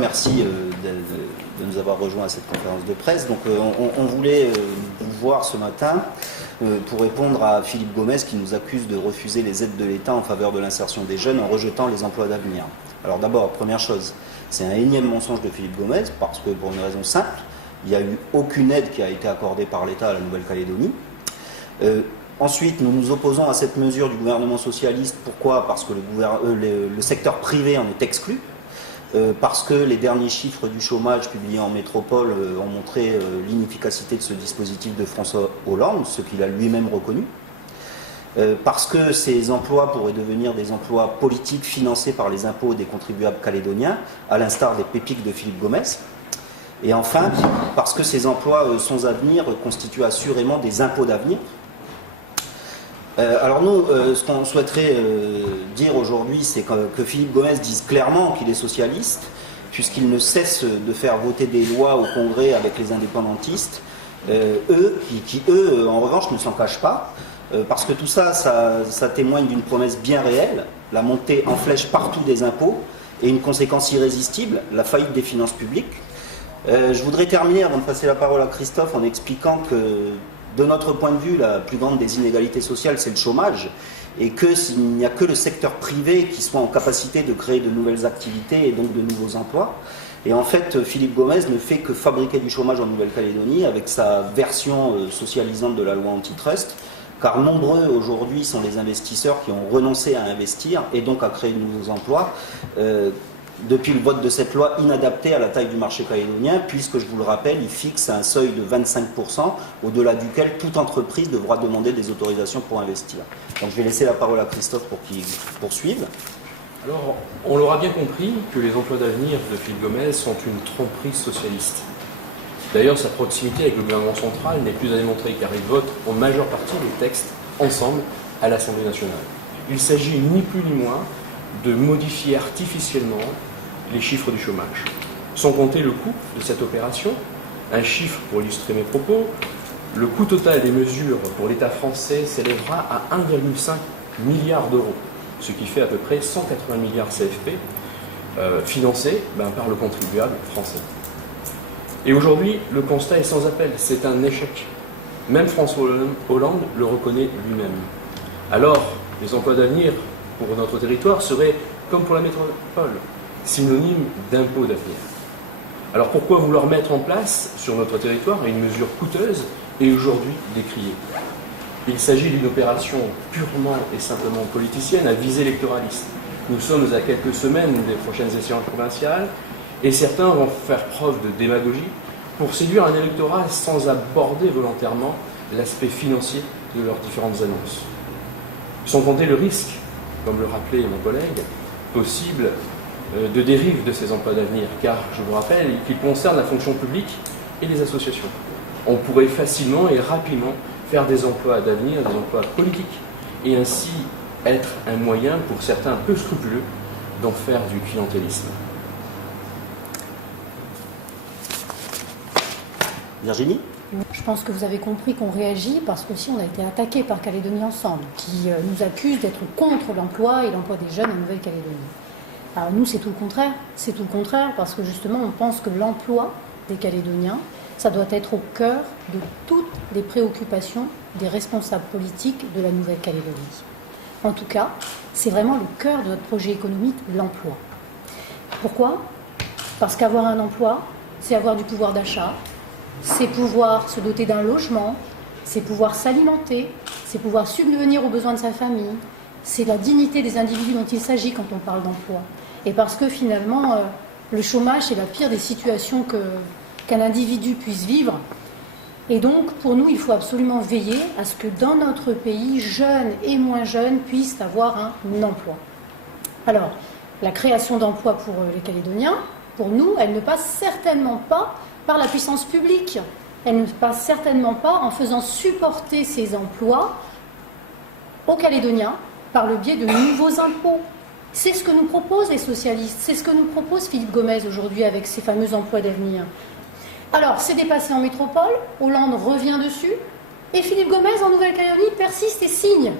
Merci de nous avoir rejoints à cette conférence de presse. Donc, on voulait vous voir ce matin pour répondre à Philippe Gomès qui nous accuse de refuser les aides de l'État en faveur de l'insertion des jeunes en rejetant les emplois d'avenir. Alors d'abord, première chose, c'est un énième mensonge de Philippe Gomès parce que pour une raison simple, il n'y a eu aucune aide qui a été accordée par l'État à la Nouvelle-Calédonie. Ensuite, nous nous opposons à cette mesure du gouvernement socialiste. Pourquoi? Parce que le secteur privé en est exclu. Parce que les derniers chiffres du chômage publiés en métropole ont montré l'inefficacité de ce dispositif de François Hollande, ce qu'il a lui-même reconnu. Parce que ces emplois pourraient devenir des emplois politiques financés par les impôts des contribuables calédoniens, à l'instar des pépiques de Philippe Gomès. Et enfin, parce que ces emplois sans avenir constituent assurément des impôts d'avenir. Alors nous, ce qu'on souhaiterait dire aujourd'hui, c'est que Philippe Gomès dise clairement qu'il est socialiste, puisqu'il ne cesse de faire voter des lois au Congrès avec les indépendantistes, qui eux, en revanche, ne s'en cachent pas, parce que tout ça, ça témoigne d'une promesse bien réelle, la montée en flèche partout des impôts, et une conséquence irrésistible, la faillite des finances publiques. Je voudrais terminer, avant de passer la parole à Christophe, en expliquant que de notre point de vue, la plus grande des inégalités sociales, c'est le chômage, et que s'il n'y a que le secteur privé qui soit en capacité de créer de nouvelles activités et donc de nouveaux emplois. Et en fait, Philippe Gomès ne fait que fabriquer du chômage en Nouvelle-Calédonie avec sa version socialisante de la loi antitrust, car nombreux aujourd'hui sont les investisseurs qui ont renoncé à investir et donc à créer de nouveaux emplois. Depuis le vote de cette loi inadaptée à la taille du marché calédonien, puisque, je vous le rappelle, il fixe un seuil de 25%, au-delà duquel toute entreprise devra demander des autorisations pour investir. Donc je vais laisser la parole à Christophe pour qu'il poursuive. Alors, on l'aura bien compris que les emplois d'avenir de Philippe Gomès sont une tromperie socialiste. D'ailleurs, sa proximité avec le gouvernement central n'est plus à démontrer, car il vote en majeure partie les textes ensemble à l'Assemblée nationale. Il s'agit ni plus ni moins de modifier artificiellement les chiffres du chômage. Sans compter le coût de cette opération, un chiffre pour illustrer mes propos, le coût total des mesures pour l'État français s'élèvera à 1,5 milliard d'euros, ce qui fait à peu près 180 milliards CFP financés par le contribuable français. Et aujourd'hui, le constat est sans appel, c'est un échec. Même François Hollande le reconnaît lui-même. Alors, les emplois d'avenir pour notre territoire seraient, comme pour la métropole, synonyme d'impôt d'avenir. Alors pourquoi vouloir mettre en place sur notre territoire une mesure coûteuse et aujourd'hui décriée? Il s'agit d'une opération purement et simplement politicienne à visée électoraliste. Nous sommes à quelques semaines des prochaines échéances provinciales et certains vont faire preuve de démagogie pour séduire un électorat sans aborder volontairement l'aspect financier de leurs différentes annonces. Sans compter le risque, comme le rappelait mon collègue, possible de dérive de ces emplois d'avenir, car je vous rappelle qu'ils concernent la fonction publique et les associations. On pourrait facilement et rapidement faire des emplois d'avenir, des emplois politiques, et ainsi être un moyen pour certains peu scrupuleux d'en faire du clientélisme. Virginie ? Je pense que vous avez compris qu'on réagit parce qu'aussi on a été attaqué par Calédonie Ensemble, qui nous accuse d'être contre l'emploi et l'emploi des jeunes en Nouvelle-Calédonie. Alors nous, c'est tout le contraire. C'est tout le contraire parce que justement, on pense que l'emploi des Calédoniens, ça doit être au cœur de toutes les préoccupations des responsables politiques de la Nouvelle-Calédonie. En tout cas, c'est vraiment le cœur de notre projet économique, l'emploi. Pourquoi? Parce qu'avoir un emploi, c'est avoir du pouvoir d'achat, c'est pouvoir se doter d'un logement, c'est pouvoir s'alimenter, c'est pouvoir subvenir aux besoins de sa famille, c'est la dignité des individus dont il s'agit quand on parle d'emploi. Et parce que finalement, le chômage, c'est la pire des situations qu'un individu puisse vivre. Et donc, pour nous, il faut absolument veiller à ce que dans notre pays, jeunes et moins jeunes puissent avoir un emploi. Alors, la création d'emplois pour les Calédoniens, pour nous, elle ne passe certainement pas par la puissance publique. Elle ne passe certainement pas en faisant supporter ces emplois aux Calédoniens par le biais de nouveaux impôts. C'est ce que nous proposent les socialistes, c'est ce que nous propose Philippe Gomès aujourd'hui avec ces fameux emplois d'avenir. Alors, c'est dépassé en métropole, Hollande revient dessus, et Philippe Gomès en Nouvelle-Calédonie persiste et signe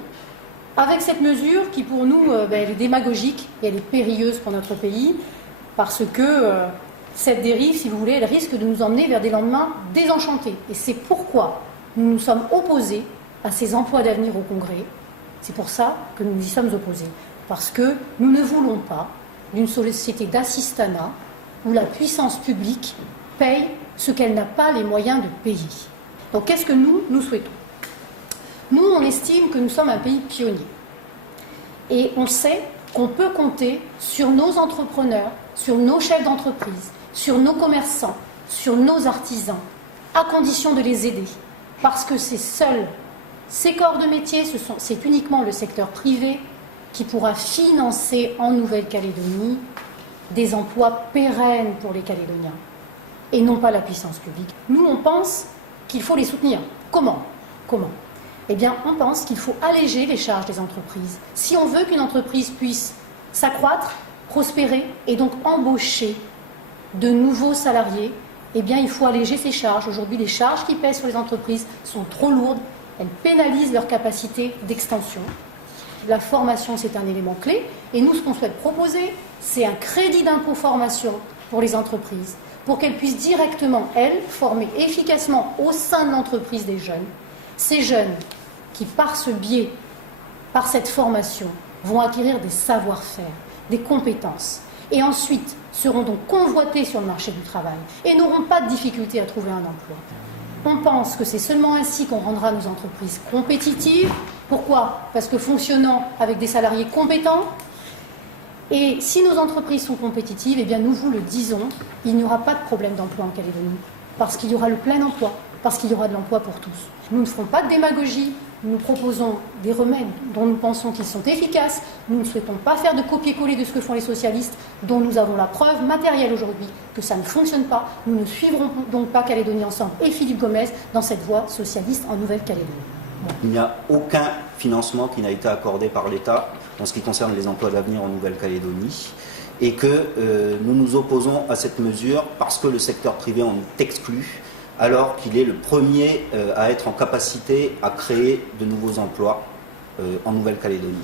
avec cette mesure qui pour nous, elle est démagogique et elle est périlleuse pour notre pays, parce que Cette dérive, si vous voulez, elle risque de nous emmener vers des lendemains désenchantés. Et c'est pourquoi nous nous sommes opposés à ces emplois d'avenir au Congrès. C'est pour ça que nous y sommes opposés. Parce que nous ne voulons pas d'une société d'assistanat où la puissance publique paye ce qu'elle n'a pas les moyens de payer. Donc qu'est-ce que nous souhaitons? Nous, on estime que nous sommes un pays pionnier. Et on sait qu'on peut compter sur nos entrepreneurs, sur nos chefs d'entreprise, sur nos commerçants, sur nos artisans, à condition de les aider. Parce que c'est seuls ces corps de métier, c'est uniquement le secteur privé qui pourra financer en Nouvelle-Calédonie des emplois pérennes pour les Calédoniens, et non pas la puissance publique. Nous, on pense qu'il faut les soutenir. Comment? Eh bien, on pense qu'il faut alléger les charges des entreprises. Si on veut qu'une entreprise puisse s'accroître, prospérer et donc embaucher de nouveaux salariés, eh bien, il faut alléger ces charges. Aujourd'hui, les charges qui pèsent sur les entreprises sont trop lourdes. Elles pénalisent leur capacité d'extension. La formation, c'est un élément clé. Et nous, ce qu'on souhaite proposer, c'est un crédit d'impôt formation pour les entreprises, pour qu'elles puissent directement, elles, former efficacement au sein de l'entreprise des jeunes. Ces jeunes qui, par ce biais, par cette formation, vont acquérir des savoir-faire, des compétences, et ensuite seront donc convoités sur le marché du travail et n'auront pas de difficulté à trouver un emploi. On pense que c'est seulement ainsi qu'on rendra nos entreprises compétitives. Pourquoi? Parce que fonctionnant avec des salariés compétents. Et si nos entreprises sont compétitives, eh bien nous vous le disons, il n'y aura pas de problème d'emploi en Calédonie, parce qu'il y aura le plein emploi, parce qu'il y aura de l'emploi pour tous. Nous ne ferons pas de démagogie, nous proposons des remèdes dont nous pensons qu'ils sont efficaces. Nous ne souhaitons pas faire de copier-coller de ce que font les socialistes, dont nous avons la preuve matérielle aujourd'hui que ça ne fonctionne pas. Nous ne suivrons donc pas Calédonie Ensemble et Philippe Gomez dans cette voie socialiste en Nouvelle-Calédonie. Bon. Il n'y a aucun financement qui n'a été accordé par l'État en ce qui concerne les emplois d'avenir en Nouvelle-Calédonie, et que nous nous opposons à cette mesure parce que le secteur privé en est exclu, alors qu'il est le premier à être en capacité à créer de nouveaux emplois en Nouvelle-Calédonie.